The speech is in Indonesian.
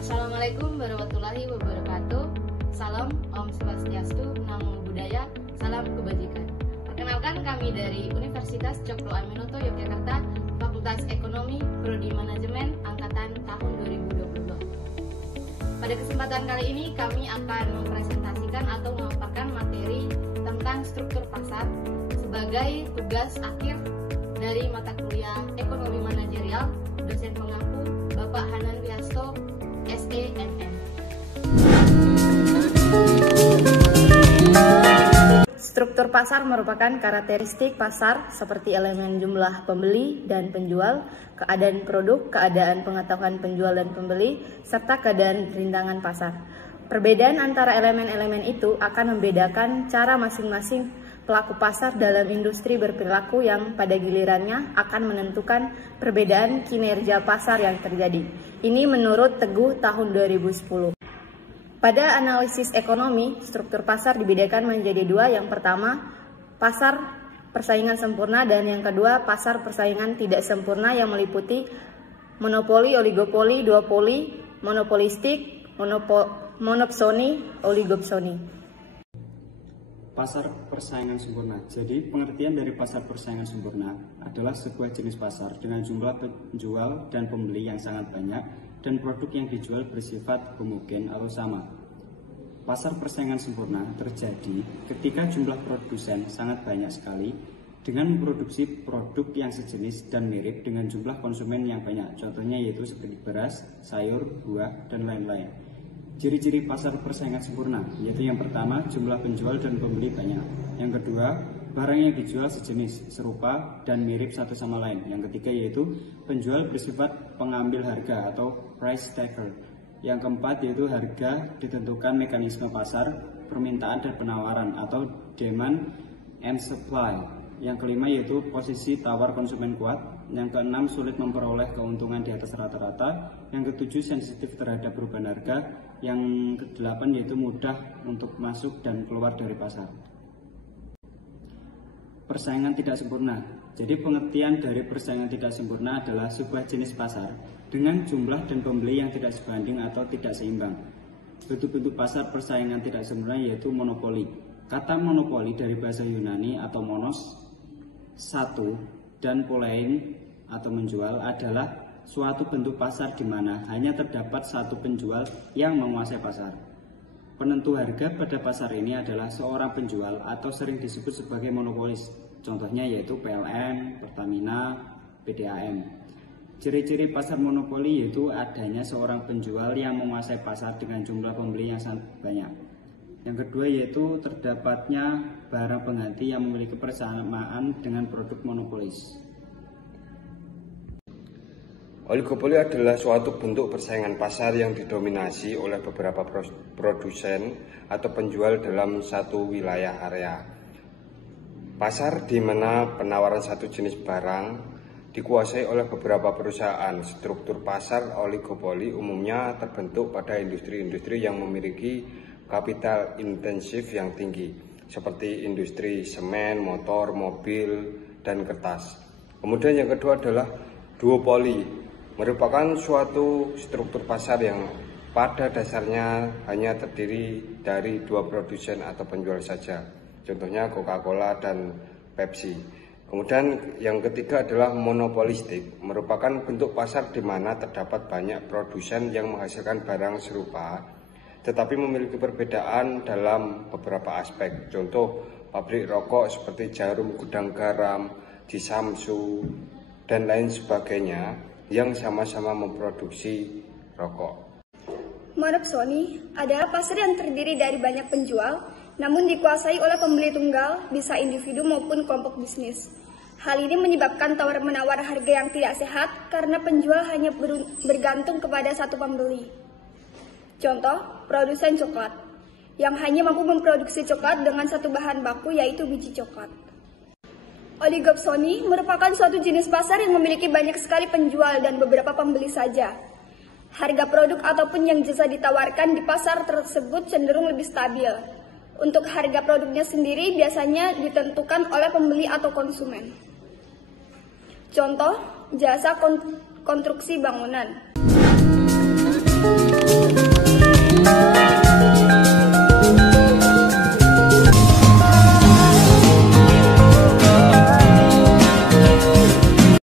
Assalamualaikum warahmatullahi wabarakatuh. Salam Om Swastiastu, Namo Buddhaya, salam kebajikan. Perkenalkan, kami dari Universitas Cokro Aminoto Yogyakarta, Fakultas Ekonomi, Prodi Manajemen, angkatan tahun 2022. Pada kesempatan kali ini kami akan mempresentasikan atau memaparkan materi tentang struktur pasar sebagai tugas akhir dari mata kuliah Ekonomi Manajerial, dosen pengampu Bapak Hanan Wihasto, SENM. Struktur pasar merupakan karakteristik pasar seperti elemen jumlah pembeli dan penjual, keadaan produk, keadaan pengetahuan penjual dan pembeli, serta keadaan perintangan pasar. Perbedaan antara elemen-elemen itu akan membedakan cara masing-masing pelaku pasar dalam industri berperilaku yang pada gilirannya akan menentukan perbedaan kinerja pasar yang terjadi. Ini menurut Teguh tahun 2010. Pada analisis ekonomi, struktur pasar dibedakan menjadi dua. Yang pertama, pasar persaingan sempurna, dan yang kedua, pasar persaingan tidak sempurna yang meliputi monopoli, oligopoli, duopoli, monopolistik, monopsoni, oligopsoni. Pasar persaingan sempurna. Jadi pengertian dari pasar persaingan sempurna adalah sebuah jenis pasar dengan jumlah penjual dan pembeli yang sangat banyak dan produk yang dijual bersifat homogen atau sama. Pasar persaingan sempurna terjadi ketika jumlah produsen sangat banyak sekali dengan memproduksi produk yang sejenis dan mirip dengan jumlah konsumen yang banyak. Contohnya yaitu seperti beras, sayur, buah, dan lain-lain. Ciri-ciri pasar persaingan sempurna yaitu yang pertama, jumlah penjual dan pembeli banyak. Yang kedua, barang yang dijual sejenis, serupa, dan mirip satu sama lain. Yang ketiga yaitu penjual bersifat pengambil harga atau price taker. Yang keempat yaitu harga ditentukan mekanisme pasar, permintaan dan penawaran atau demand and supply. Yang kelima yaitu posisi tawar konsumen kuat. Yang keenam, sulit memperoleh keuntungan di atas rata-rata. Yang ketujuh, sensitif terhadap perubahan harga. Yang kedelapan yaitu mudah untuk masuk dan keluar dari pasar. Persaingan tidak sempurna. Jadi pengertian dari persaingan tidak sempurna adalah sebuah jenis pasar dengan jumlah dan pembeli yang tidak sebanding atau tidak seimbang. Bentuk-bentuk pasar persaingan tidak sempurna yaitu monopoli. Kata monopoli dari bahasa Yunani atau monos, satu, dan polein atau menjual adalah suatu bentuk pasar di mana hanya terdapat satu penjual yang menguasai pasar. Penentu harga pada pasar ini adalah seorang penjual atau sering disebut sebagai monopolis. Contohnya yaitu PLN, Pertamina, PDAM. Ciri-ciri pasar monopoli yaitu adanya seorang penjual yang menguasai pasar dengan jumlah pembeli yang sangat banyak. Yang kedua yaitu terdapatnya barang pengganti yang memiliki persamaan dengan produk monopolis. Oligopoli adalah suatu bentuk persaingan pasar yang didominasi oleh beberapa produsen atau penjual dalam satu wilayah area. Pasar di mana penawaran satu jenis barang dikuasai oleh beberapa perusahaan. Struktur pasar oligopoli umumnya terbentuk pada industri-industri yang memiliki kapital intensif yang tinggi, seperti industri semen, motor, mobil, dan kertas. Kemudian yang kedua adalah duopoli, merupakan suatu struktur pasar yang pada dasarnya hanya terdiri dari dua produsen atau penjual saja, contohnya Coca-Cola dan Pepsi. Kemudian yang ketiga adalah monopolistik, merupakan bentuk pasar di mana terdapat banyak produsen yang menghasilkan barang serupa, tetapi memiliki perbedaan dalam beberapa aspek. Contoh, pabrik rokok seperti Jarum, Gudang Garam, Jisamsu, dan lain sebagainya yang sama-sama memproduksi rokok. Monopsoni adalah pasar yang terdiri dari banyak penjual, namun dikuasai oleh pembeli tunggal, bisa individu maupun kelompok bisnis. Hal ini menyebabkan tawar-menawar harga yang tidak sehat karena penjual hanya bergantung kepada satu pembeli. Contoh, produsen coklat yang hanya mampu memproduksi coklat dengan satu bahan baku yaitu biji coklat. Oligopsoni merupakan suatu jenis pasar yang memiliki banyak sekali penjual dan beberapa pembeli saja. Harga produk ataupun yang jasa ditawarkan di pasar tersebut cenderung lebih stabil. Untuk harga produknya sendiri biasanya ditentukan oleh pembeli atau konsumen. Contoh, jasa konstruksi bangunan.